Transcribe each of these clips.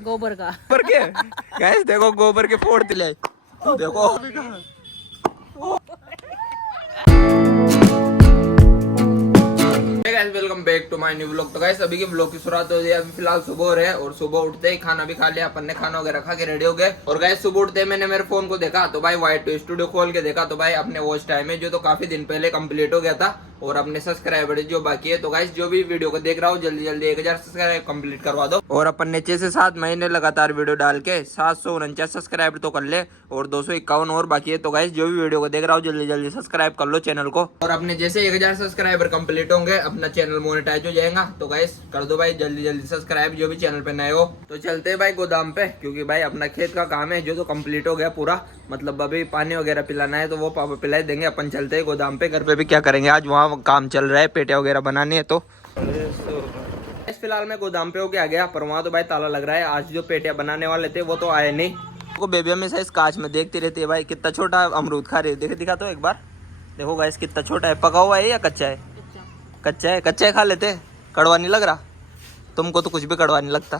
गोबर का। गोबर के गाइस देखो गोबर के फोड़ दिले देखो। Welcome back to my new vlog. तो गाइस अभी के व्लॉग की शुरुआत हो गई। अभी फिलहाल सुबह हो रहे हैं और सुबह उठते ही खाना भी खा लिया अपन ने, खाना वगैरह खा के रेडी हो गए। और गाइस सुबह उठते मैंने मेरे फोन को देखा तो भाई वाइट स्टूडियो खोल के देखा तो भाई अपने वॉच टाइम है जो तो काफी दिन पहले कंप्लीट हो गया था और अपने सब्सक्राइबर जो बाकी है। तो गाइस जो भी वीडियो को देख रहा हूँ जल्दी जल्दी 1000 सब्सक्राइब कंप्लीट करवा दो। और अपन ने 6 से 7 महीने लगातार वीडियो डाल के 749 सब्सक्राइबर तो कर ले और 251 और बाकी है। तो गाइस जो भी वीडियो को देख रहा हूँ जल्दी जल्दी सब्सक्राइब कर लो चैनल को। और अपने जैसे 1000 सब्सक्राइबर कंप्लीट होंगे अपना चैनल मोनेटाइज हो जाएगा। तो गाइस कर दो भाई जल्दी जल्दी सब्सक्राइब जो भी चैनल पे नए हो। तो चलते हैं भाई गोदाम पे क्योंकि भाई अपना खेत का काम है जो तो कंप्लीट हो गया पूरा, मतलब अभी पानी वगैरह पिलाना है तो वो पापा पिला देंगे। अपन चलते हैं गोदाम पे। घर पे भी क्या करेंगे आज वहाँ काम चल रहा है, पेटिया वगैरह बनानी है। तो फिलहाल मैं गोदाम पे होके आ गया पर वहाँ तो भाई ताला लग रहा है। आज जो पेटिया बनाने वाले थे वो तो आए नहीं। वो बेबी हमेशा इस कांच में देखती रहती है भाई। कितना छोटा अमरूद खा रही है, देखे दिखा तो एक बार देखो गाइस कितना छोटा है। पका हुआ है या कच्चा है? कच्चा है। कच्चा है खा लेते, कड़वा नहीं लग रहा? तुमको तो कुछ भी कड़वा नहीं लगता।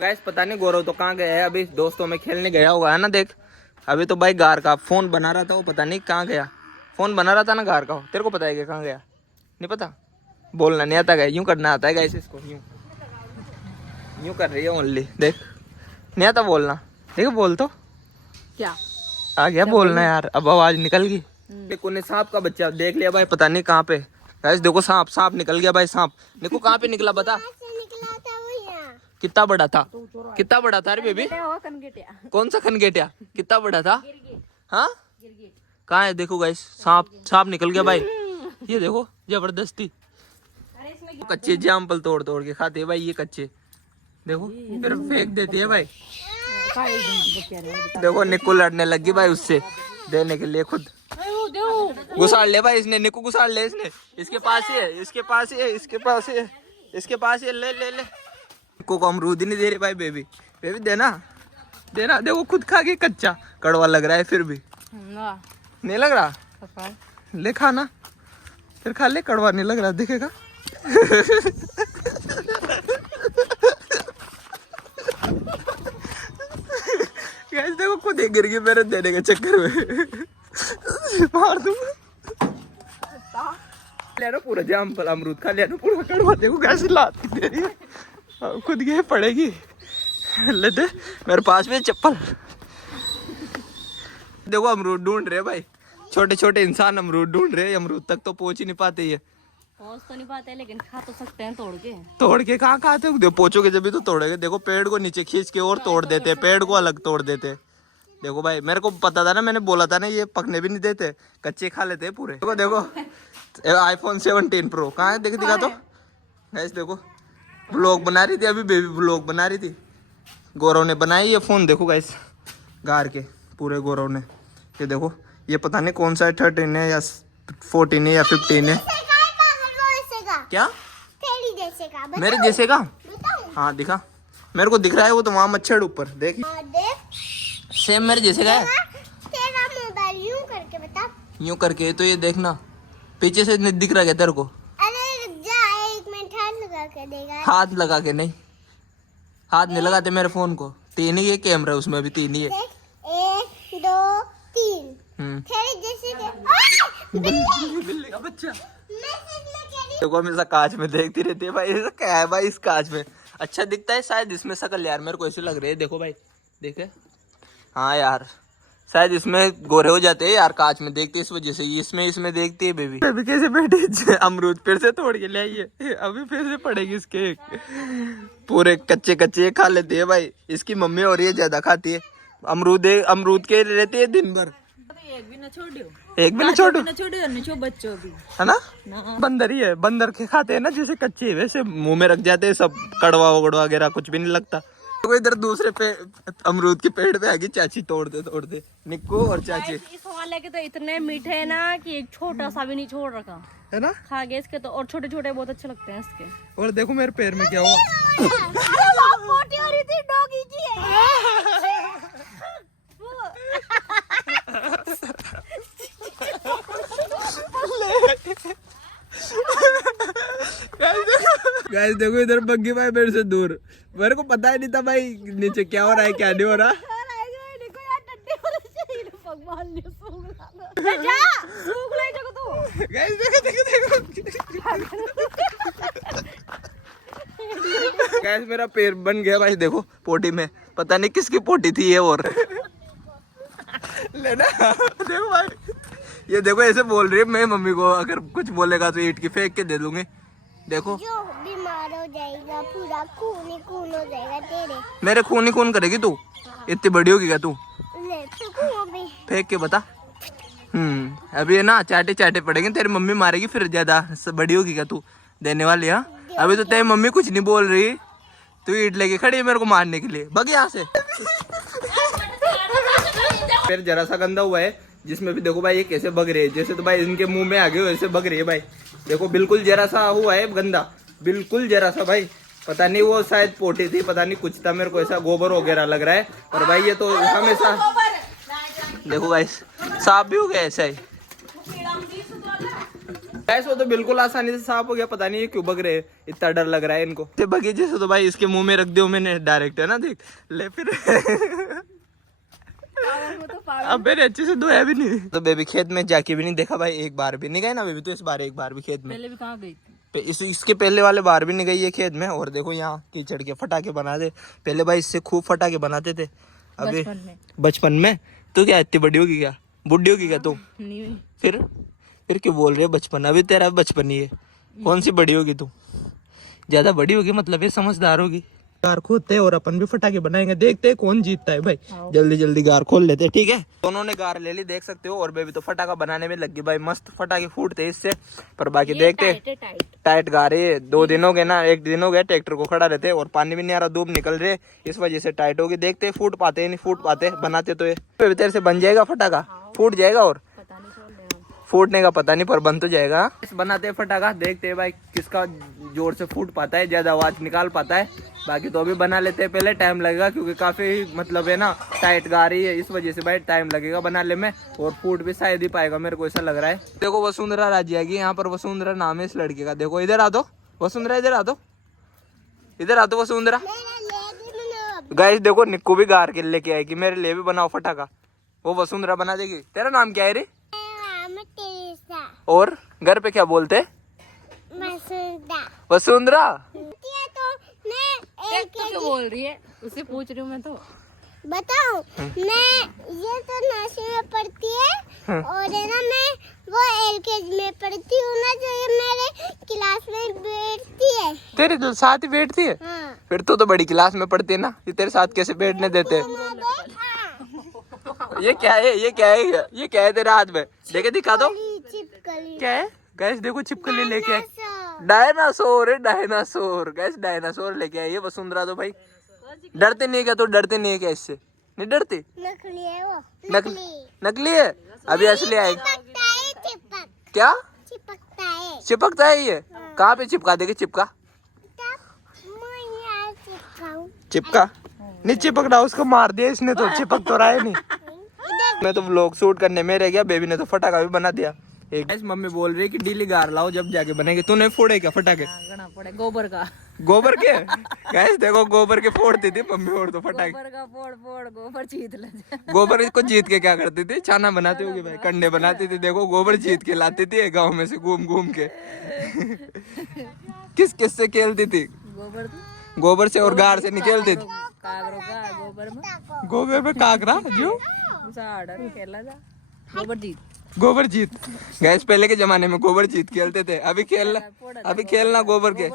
गाइस पता नहीं गौरव तो कहाँ गया है, अभी दोस्तों में खेलने गया हुआ है ना। देख अभी तो भाई गार का फोन बना रहा था, वो पता नहीं कहाँ गया। फोन बना रहा था ना गार का, तेरे को पता है कि कहाँ गया? नहीं पता, बोलना नहीं आता, गया यूं करना आता है गाइस इसको। यूं कर रही है ओनली, देख नहीं आता बोलना। देखो बोल तो क्या आ गया बोलना यार, अब आवाज निकल गई। देखो ने सांप का बच्चा देख लिया भाई, पता नहीं कहाँ पे। गाइस देखो सांप, सांप निकल गया भाई। सांप देखो कहाँ पे निकला बता। कितना बड़ा था? कितना बड़ा था अरे बेबी? कौन सा खनगेटिया? कितना बड़ा था? हाँ कहाँ है? देखो गाइस सांप, सांप निकल गया भाई। ये देखो जबरदस्ती। कच्चे जामफल तोड़ तोड़ के खाते है भाई ये कच्चे। देखो फिर फेंक देती है भाई। देखो निक्कू लड़ने लगी भाई उससे देने के लिए खुद। घुसाड़ ले भाई इसने, निक्कू घुसाड़ ले इसने। इसके पास ही है, इसके पास ही है, इसके पास ही है, इसके पास ही है। ले ले ले। निक्कू को अमरूद ही नहीं दे रही भाई बेबी। बेबी देना देना। देखो खुद खा के कच्चा, कड़वा लग रहा है फिर भी। नहीं लग रहा? ले खाना फिर खा ले, कड़वा नहीं लग रहा दिखेगा। गाइस देखो खुद ही गिर गई मेरे देने के चक्कर में। मार दूंगा। ले लो पूरा जामफल अमरूद खा लिया ना पूरा, कड़वा देखो कैसे लाती दे रही है। खुद ये पड़ेगी। ले दे मेरे पास में चप्पल। देखो अमरूद ढूंढ रहे भाई, छोटे छोटे इंसान अमरूद ढूंढ रहे हैं। अमरूद तक तो पहुंच ही नहीं पाते ये। पहुंच तो नहीं पाते लेकिन खा तो सकते हैं तोड़ के। तोड़ के कहाँ खाते हो? पोचोगे जब भी तो तोड़ेगे। देखो पेड़ को नीचे खींच के और तोड़ देते, पेड़ को अलग तोड़ देते। देखो भाई मेरे को पता था ना, मैंने बोला था ना ये पकने भी नहीं देते, कच्चे खा लेते हैं पूरे। देखो देखो आईफोन 17 प्रो कहाँ है? देख दिखा तो गाइस। देखो व्लॉग बना रही थी अभी बेबी, व्लॉग बना रही थी। गौरव ने बनाई ये फोन, देखो गाइस गार के पूरे गौरव ने। ये देखो ये पता नहीं कौन सा है, 13 है या 14 है या 15 है। क्या मेरे जैसे का? हाँ दिखा, मेरे को दिख रहा है वो तो वहाँ मच्छर ऊपर देख। सेम मेरे जैसे का है। तेरा मोबाइल यूं करके बता। यूं करके तो ये देखना पीछे से नहीं दिख रहा क्या तेरे को? अरे रुक जा, 1 मिनट हाथ लगा के देगा। हाथ लगा के नहीं, हाथ नहीं लगाते मेरे फोन को। 3 ही है कैमरा उसमें, अभी 3 ही है। 1 2 3 तेरे जैसे बिल्ली का बच्चा। देखो हमेशा कांच में देखती रहती है भाई। क्या है भाई इस कांच में? अच्छा दिखता है शायद इसमें शक्ल यार, मेरे को ऐसे लग रही है। देखो भाई देखे, हाँ यार शायद इसमें गोरे हो जाते हैं यार कांच में देखते, इस वजह से इसमें देखती है बेबी। बेबी कैसे बैठी? अमरूद फिर से तोड़ के ले आइए, अभी फिर से पड़ेगी इसके। पूरे कच्चे कच्चे खा लेती है भाई। इसकी मम्मी और ये ज्यादा खाती है अमरूद के रहती है दिन भर। एक भी ना छोड़ो, एक भी ना छोड़ो, छोड़ो बच्चों भी है ना। बंदर ही है, बंदर के खाते हैं ना जैसे कच्चे, वैसे मुंह में रख जाते हैं सब। कड़वा वगड़वा वगैरह कुछ भी नहीं लगता। तो इधर दूसरे पे अमरूद के पेड़ पे आ गई चाची, तोड़ दे निक्को और चाची। इस वाले के तो इतने मीठे हैं ना कि एक छोटा सा भी नहीं छोड़ रखा है ना। खा गए इसके तो, और छोटे छोटे बहुत अच्छे लगते हैं इसके। और देखो मेरे पैर में क्या हुआ। डॉगी की है। गाइस देखो इधर बग्गी भाई मेरे से दूर, मेरे को पता ही नहीं था भाई नीचे क्या हो रहा है क्या नहीं हो रहा। गाइस देखो देखो देखो गाइस मेरा पैर बन गया भाई, देखो पोटी में, पता नहीं किसकी पोटी थी ये। और लेना देखो भाई, ये देखो ऐसे बोल रही है, मैं मम्मी को अगर कुछ बोलेगा तो ईंट की फेंक के दे दूंगी। देखो जो बीमार हो जाएगा, पूरा खून ही खून हो जाएगा तेरे। मेरे खून ही खून करेगी तू, इतनी बड़ी होगी क्या तू? ले तो भी फेंक के बता। अभी है ना चाटे चाटे पड़ेंगे, तेरी मम्मी मारेगी फिर, ज्यादा बड़ी होगी क्या तू देने वाली? हाँ अभी तो तेरी मम्मी कुछ नहीं बोल रही, तू ईंट लेके खड़ी है मेरे को मारने के लिए, भाग यहाँ से। फिर जरा सा गंदा हुआ है जिसमें भी देखो भाई ये कैसे बग रहे हैं, जैसे तो भाई इनके मुंह में आ गए वैसे बग रही है भाई। देखो बिल्कुल जरा सा हुआ है गंदा, बिल्कुल जरा सा भाई, पता नहीं वो शायद पोटी थी, पता नहीं कुछ था, मेरे को ऐसा गोबर वगैरह लग रहा है। और भाई ये तो हमेशा देखो भाई साफ भी हो गया ऐसा ही, ऐसा तो बिल्कुल आसानी से साफ हो गया, पता नहीं ये क्यों बग रहे हैं, इतना डर लग रहा है इनको। बगीचे से तो भाई इसके मुंह में रख दियो मैंने डायरेक्ट, है ना, देख ले फिर। अब मैंने अच्छे से धोया भी नहीं, तो बेबी खेत में जाके भी नहीं देखा भाई, एक बार भी नहीं गए ना बेबी, तो इस बार एक बार भी खेत में, पहले भी कहाँ गई थी? इसके पहले वाले बार भी नहीं गई है खेत में। और देखो यहाँ कीचड़ के फटाके बना दे, पहले भाई इससे खूब फटाके बनाते थे। अभी बचपन में तू क्या इतनी बड़ी होगी क्या, बुढ़ी होगी क्या तू? नहीं। फिर क्यों बोल रहे हो बचपन? अभी तेरा बचपन ही है, कौन सी बड़ी होगी तू? ज्यादा बड़ी होगी मतलब ये समझदार होगी। गार खोदते और अपन भी फटाके बनाएंगे, देखते हैं कौन जीतता है भाई। जल्दी जल्दी गार खोल लेते हैं, ठीक है। दोनों ने गार ले ली, देख सकते हो। और बेबी तो फटाका बनाने में लग गई भाई, मस्त फटाके फूटते इससे। पर बाकी देखते टाइट गार है, 2 दिन हो गए ना, 1 दिन हो गया ट्रैक्टर को खड़ा रहते, और पानी भी नहीं आ रहा, धूप निकल रहे, इस वजह से टाइट होगी। देखते फूट पाते नहीं फूट पाते, बनाते तो ये बेबी तेरे से बन जाएगा फटाका, फूट जाएगा, और फूटने का पता नहीं पर बन तो जाएगा। बनाते हैं फटाका, देखते हैं भाई किसका जोर से फूट पाता है, ज्यादा आवाज निकाल पाता है। बाकी तो अभी बना लेते हैं, पहले टाइम लगेगा क्योंकि काफी मतलब है ना टाइट गाड़ी है, इस वजह से भाई टाइम लगेगा बनाने में, और फूट भी शायद ही पाएगा, मेरे को ऐसा लग रहा है। देखो वसुंधरा राजी आएगी यहाँ पर, वसुंधरा नाम है इस लड़के का। देखो इधर आ दो वसुंधरा, इधर आ दो, इधर आ दो वसुंधरा। गाइस देखो निक्कू भी गार के लेके आएगी, मेरे लिए भी बनाओ फटाका, वो वसुंधरा बना देगी। तेरा नाम क्या है रे? और घर पे क्या बोलते? वसुंधरा। तो क्यों बोल रही है, उससे पूछ रही हूँ मैं तो। बताओ मैं ये तो नर्सरी में पढ़ती है, और है ना मैं वो LKG में पढ़ती हूँ ना, जो ये मेरे क्लास में बैठती है। तेरे तो साथ ही बैठती है? हाँ। फिर तो बड़ी क्लास में पढ़ती है ना, ये तेरे साथ कैसे बैठने देते हैं? ये क्या है, ये क्या है, ये क्या है तेरे हाथ में? देखे दिखा दो क्या है। गैस देखो छिपकली लेके आए, डायनासोर है, डायनासोर। गैस डायनासोर लेके आई है वसुंधरा। तो भाई डरते नहीं है क्या? तो डरते नहीं है क्या इससे? नहीं डरती? नकली है वो, नकली है, अभी असली आएगी। चिपक क्या चिपकता है? चिपकता है ये? कहाँ पे चिपका देगी? चिपका चिपका नहीं चिपक रहा, उसको मार दिया इसने, तो चिपक तो रहा है नहीं। मैं तो व्लॉग शूट करने में रह गया, बेबी ने तो फटाका भी बना दिया। एक मम्मी बोल रही है कि डीली गार लाओ जब जाके बनेंगे। तूने फोड़े क्या फटाके? पड़े गोबर का, गोबर के। गैस देखो गोबर के फोड़ती थी मम्मी, और तो फटाके गोबर का फोड़ गोबर जीत ले। गोबर को जीत के क्या करती थी? छाना बनाती होगी भाई, कंडे बनाती थी। देखो गोबर जीत के लाती थी गाँव में से घूम घूम के। किस किस से खेलती थी? गोबर से और गार से नहीं खेलती थी। गोबर में काकरा जो गोबर जीत। गैस पहले के जमाने में गोबर जीत खेलते थे, अभी खेलना गोबर के।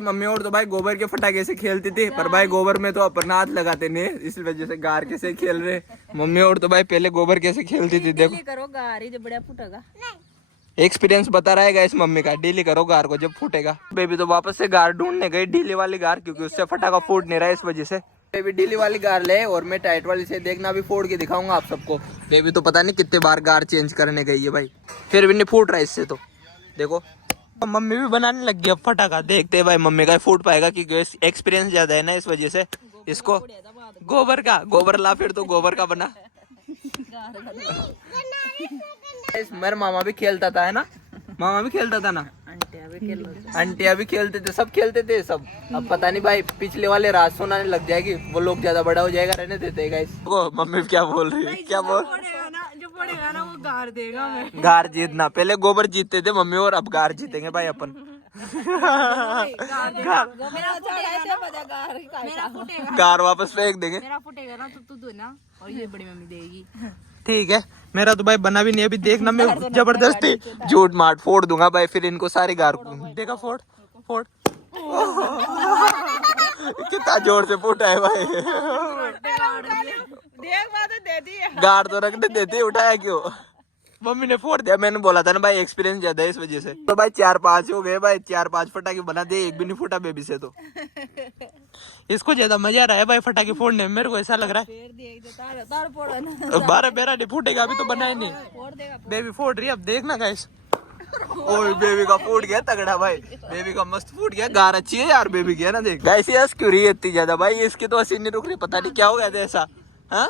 मम्मी और तो भाई गोबर के फटाके से खेलती थी, पर भाई गोबर में तो अपना हाथ लगाते नहीं, इस वजह से गार के से खेल रहे। मम्मी और तो भाई पहले गोबर कैसे खेलती थी, देखो करो गार ही जो बढ़िया फूटेगा। एक्सपीरियंस बता रहा है इस मम्मी का, डीली करो गार को जब फूटेगा। बेबी तो वापस से गार ढूंढने गई, डीली वाली गार, क्योंकि उससे फटाका फूट नहीं रहा है, इस वजह से। बेबी डीली वाली गार ले, और मैं टाइट वाली से देखना अभी फोड़ के दिखाऊंगा आप सबको। बेबी तो पता नहीं कितने बार गार चेंज करने गई है भाई, फिर भी नहीं फूट रहा इससे। तो देखो मम्मी भी बनाने लग गई अब फटाका, देखते हैं भाई मम्मी का फूट पाएगा, क्योंकि एक्सपीरियंस ज्यादा है ना, इस वजह से। इसको गोबर ला, फिर तो गोबर का बना। मेरा मामा भी खेलता था, है ना? मामा भी खेलता था ना, आंटिया भी खेलते थे, सब खेलते थे सब। अब पता नहीं भाई पिछले वाले रात सुनाने लग जाएगी, वो लोग ज्यादा बड़ा हो जाएगा, रहने देते हैं गाइस। वो मम्मी क्या बोल रही है, क्या बोल? जो पड़ेगा ना वो गार देगा मैं। गार जीतना, पहले गोबर जीतते थे मम्मी और अब गार जीतेंगे भाई अपन। गार वापस फेंक देंगे। मेरा फुटेगा ना तो तू ना, और ये बड़ी मम्मी देगी। ठीक है, मेरा तो भाई बना भी नहीं, अभी देखना मैं जबरदस्ती झूठ मार फोड़ दूंगा भाई, फिर इनको सारी गार देखा फोड़ फोड़। कितना जोर से फूटा है भाई। गार तो रखने देती, उठाया क्यों? मम्मी ने फोड़ दिया, मैंने बोला था ना भाई एक्सपीरियंस ज्यादा है इस वजह से। तो भाई 4-5 हो गए भाई, 4-5 फटाके बना दिए, एक भी नहीं फूटा बेबी से। तो इसको ज्यादा मजा आ रहा है भाई फटाके फोड़ने में, मेरे को ऐसा लग रहा है। 12-13 नहीं फूटेगा, अभी तो बनाए नहीं। बेबी फोड़ रही है, अब देखना गाइस। ओए बेबी का फूट गया तगड़ा भाई, बेबी का मस्त फूट गया। गार अच्छी है यार बेबी की, है ना? देख गाइस ये क्यों रही है इतनी ज्यादा भाई, इसकी तो हंसी नहीं रुक रही, पता नहीं क्या हो गया था ऐसा। हाँ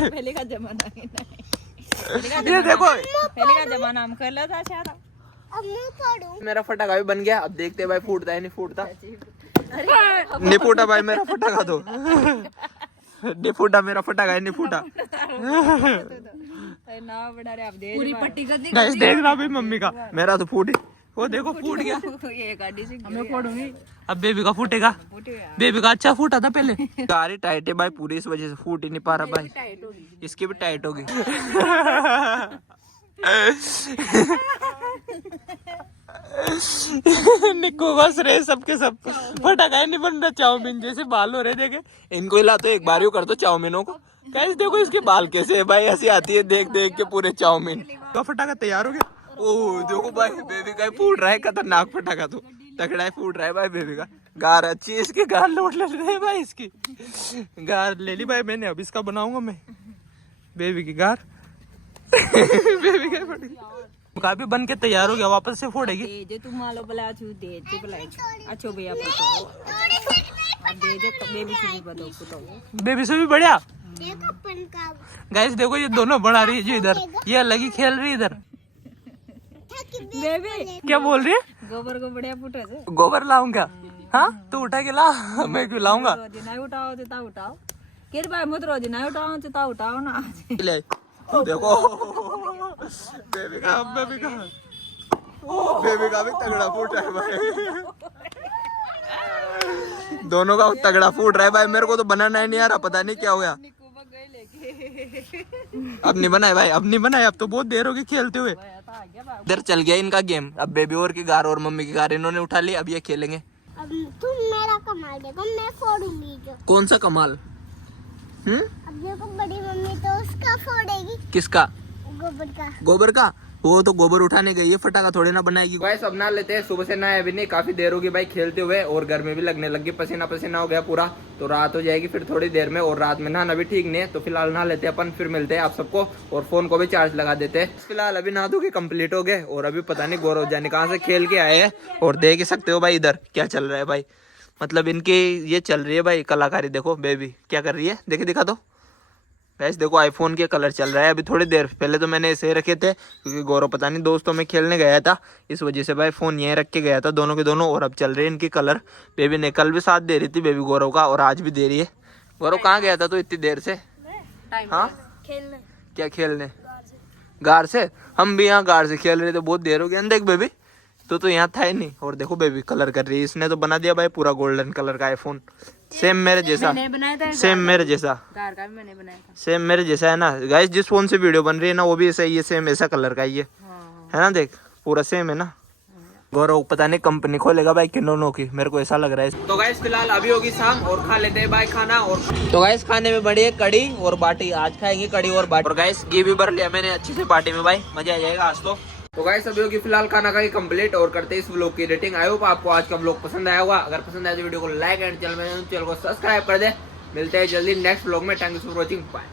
पहले का जमाना ये देखो, पहले का जमाना हम कर लेता था। अब मैं फोड़ूं। मेरा फटाका भी बन गया, अब देखते हैं भाई फूटता है नहीं फूटता। नहीं फूटा भाई मेरा फटाका तो। नहीं फूटा मेरा फटाका है, नहीं फूटा। पूरी पट्टी कर दी। गाइस देखना भी मम्मी का, मेरा तो फूट, वो देखो फूट गया। मैं फोड़ूंगी, अब बेबी का फूटेगा। बेबी का अच्छा फूटा था पहले। गाड़ी टाइट है भाई पूरी, इस वजह से फूट ही नहीं पा रहा भाई। इसकी भी टाइट होगी। निक्को बस रहे सबके सब, फटाका नहीं बन रहा, चाउमीन जैसे बाल हो रहे। देखे इनको हिला तो एक बार यूं कर दो चाउमीनों को। गाइस देखो इसके बाल कैसे है भाई, ऐसी आती है देख देख के पूरे चाउमीन का। फटाका तैयार हो गया। ओह देखो भाई बेबी का फूट रहा है, खतरनाक फटाका तो तगड़ा है, फूट रहा है भाई बेबी का। गार अच्छी है इसकी, गार लोट ले रहे हैं भाई इसकी। गार ले ली भाई मैंने, अब इसका बनाऊंगा मैं बेबी की गार। बेबी का फटाका भी बन के तैयार हो गया, वापस से फोड़ेगी। दे तू मालो बला छु दे अच्छो भैया बेबी से भी बताओ, बेबी से भी बढ़िया। देखो अपन का गाइस देखो ये दोनों बना रही है जी इधर, ये अलग ही खेल रही है इधर। बेबी क्या बोल रही है? गोबर को बढ़िया फुटे से गोबर लाऊंगा? हाँ तू उठा के ला, मैं क्यों लाऊंगा? नहीं उठाओ तो ता उठाओ, किर भाई मत रोज नहीं उठाओ तो ता उठाओ ना। ले देखो बेबी का भी तगड़ा फूट रहा है भाई। दोनों का तगड़ा फूट रहा है भाई, मेरे को तो बनाना ही नहीं आ रहा, पता नहीं क्या हो गया। अब नहीं बनाए भाई, अब नहीं बनाए, अब तो बहुत देर होगी खेलते हुए। इधर चल गया इनका गेम, अब बेबी और की गार और मम्मी की गार इन्होंने उठा ली, अब ये खेलेंगे। अब तुम मेरा कमाल देखो, मैं फोड़ूंगी जो। कौन सा कमाल? अब देखो बड़ी मम्मी तो उसका फोड़ेगी। किसका? गोबर का। गोबर का? वो तो गोबर उठाने गई है, फटाका थोड़ी ना बनाएगी। भाई सब ना लेते हैं, सुबह से ना अभी नहीं, काफी देर होगी भाई खेलते हुए, और गर्मी भी लगने लगी, पसीना पसीना हो गया पूरा, तो रात हो जाएगी फिर थोड़ी देर में, और रात में नहाना भी ठीक नहीं है, तो फिलहाल नहा लेते हैं अपन, फिर मिलते हैं आप सबको, और फोन को भी चार्ज लगा देते हैं। फिलहाल अभी नहा धो के कम्प्लीट हो गए, और अभी पता नहीं गौरव जाने कहाँ से खेल के आए हैं, और देख ही सकते हो भाई इधर क्या चल रहा है भाई, मतलब इनकी ये चल रही है भाई कलाकारी। देखो बेबी क्या कर रही है, देखे दिखा दो वैसे, देखो आईफोन के कलर चल रहा है। अभी थोड़ी देर पहले तो मैंने ऐसे रखे थे, क्योंकि गौरव पता नहीं दोस्तों में खेलने गया था, इस वजह से भाई फोन यहीं रख के गया था दोनों के दोनों, और अब चल रहे हैं इनकी कलर। बेबी ने कल भी साथ दे रही थी बेबी गौरव का, और आज भी दे रही है। गौरव कहाँ गया था तो इतनी देर से? हाँ खेलने। क्या खेलने? गार से? हम भी यहाँ गार से खेल रहे थे, बहुत देर हो गई। देख बेबी तो यहाँ था ही नहीं, और देखो बेबी कलर कर रही है, इसने तो बना दिया भाई पूरा गोल्डन कलर का आईफोन, सेम मेरे जैसा, सेम मेरे जैसा, गार का भी मैंने बनाया था, सेम मेरे जैसा है ना गाइस। जिस फोन से वीडियो बन रही है ना वो भी ऐसा ही है, सेम ऐसा कलर का ही है, है ना? देख पूरा सेम है ना। गौरव पता नहीं कंपनी खोलेगा भाई किनोनो की, मेरे को ऐसा लग रहा है। तो गाइस फिलहाल अभी होगी शाम, और खा लेते हैं भाई खाना। और तो गाइस खाने में बड़ी है कड़ी और बाटी, आज खाएंगे कड़ी और बाटी। और गाइस घी भी भर लिया मैंने अच्छी से बाटी में भाई, मजा आ जाएगा आज तो गाइस अभी होगी फिलहाल खाना खाई कंप्लीट, और करते हैं इस व्लॉग की रेटिंग। आई होप आपको आज का व्लॉग पसंद आया होगा, अगर पसंद आया तो वीडियो को लाइक एंड चैनल को सब्सक्राइब कर दे। मिलते हैं जल्दी नेक्स्ट व्लॉग में, thank you for watching, bye.